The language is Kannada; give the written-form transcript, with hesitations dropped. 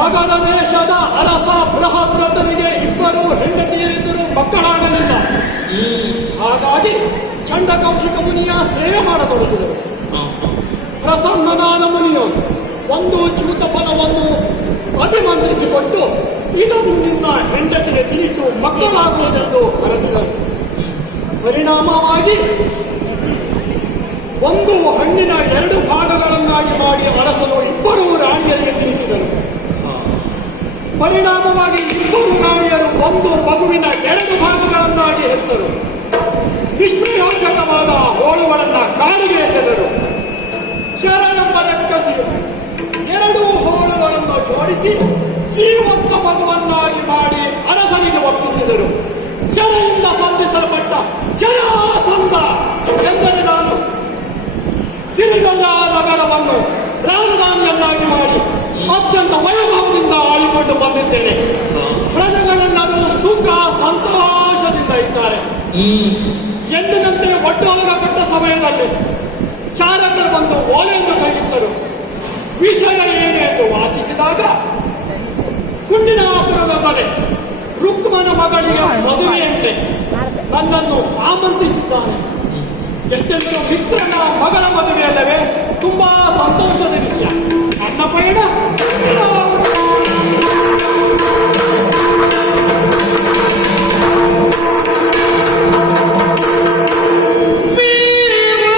ಮಗಧ ದೇಶದ ಅರಸ ಬೃಹದ್ರಥನಿಗೆ ಇಬ್ಬರು ಹೆಂಡತಿಯರಿದ್ದರೂ ಮಕ್ಕಳಾಗಲಿಲ್ಲ. ಹಾಗಾಗಿ ಚಂಡ ಕೌಶಿಕ ಮುನಿಯ ಸೇವೆ ಮಾಡತೊಡಗಿದರು. ಪ್ರಸನ್ನನಾದ ಮುನಿಯು ಒಂದು ಚ್ಯುತ ಫಲವನ್ನು ಅಭಿಮಂತ್ರಿಸಿಕೊಟ್ಟು ಇದನ್ನು ನಿನ್ನ ಹೆಂಡತಿಗೆ ತಿಳಿಸು, ಮಕ್ಕಳಾಗುವುದೆಂದು ಹರಸಿದರು. ಪರಿಣಾಮವಾಗಿ ಒಂದು ಹಣ್ಣಿನ 2 ಭಾಗಗಳನ್ನಾಗಿ ಮಾಡಿ ಅರಸನು ಇಬ್ಬರು ರಾಣಿಯರಿಗೆ ತಿಳಿಸಿದರು. ಪರಿಣಾಮವಾಗಿ ಇಬ್ಬರು ರಾಣಿಯರು ಒಂದು ಮಗುವಿನ 2 ಭಾಗಗಳನ್ನಾಗಿ ಹೆತ್ತರು. ವಿಸ್ಮಯಾರ್ಹಕವಾದ ಹೋಳುಗಳನ್ನು ಕಾಡಿಗೆ ಎಸೆದರು. ಶರನೆಂಬ ರಕ್ಕಸಿಯು 2 ಹೋಳುಗಳನ್ನು ಜೋಡಿಸಿ ಜೀವಂತ ಮಗುವನ್ನಾಗಿ ಮಾಡಿ ಅರಸನಿಗೆ ಒಪ್ಪಿಸಿದರು. ಶರೆಯಿಂದ ಸಂಧಿಸಲ್ಪಟ್ಟ ಜರಾಸಂಧ ಎಂದರೆ ನಾನು ಕಿರಿಗಲ್ಲ ನಗರವನ್ನು ರಾಜಧಾನಿಯನ್ನಾಗಿ ಮಾಡಿ ಅತ್ಯಂತ ವೈಭವದಿಂದ ಆಳಿಕೊಂಡು ಬಂದಿದ್ದೇನೆ. ಪ್ರಜೆಗಳೆಲ್ಲರೂ ಸುಖ ಸಂತೋಷದಿಂದ ಇದ್ದಾರೆ. ಎಂದಿನಂತೆ ಒಡ್ಡೋಲಗಪಟ್ಟ ಸಮಯದಲ್ಲಿ ಚಾರಕರು ಬಂದು ಓಲೆಯನ್ನು ಕೈಗಿತ್ತರು. ವಿಷಯ ಏನು ಎಂದು ವಾಚಿಸಿದಾಗ ಕುಂಡಿನಾಪುರದ ತಲೆ ರುಕ್ಮನ ಮಗಳಿಗೆ ಮದುವೆಯಂತೆ ನನ್ನನ್ನು ಆಮಂತ್ರಿಸಿದ್ದಾನೆ. ಎಷ್ಟೆಂದರೂ ಮಿತ್ರನ ಮಗಳ ಮದುವೆಯಲ್ಲವೇ? ತುಂಬಾ ಸಂತೋಷದ ವಿಷಯ. ನನ್ನ ಪಯಣ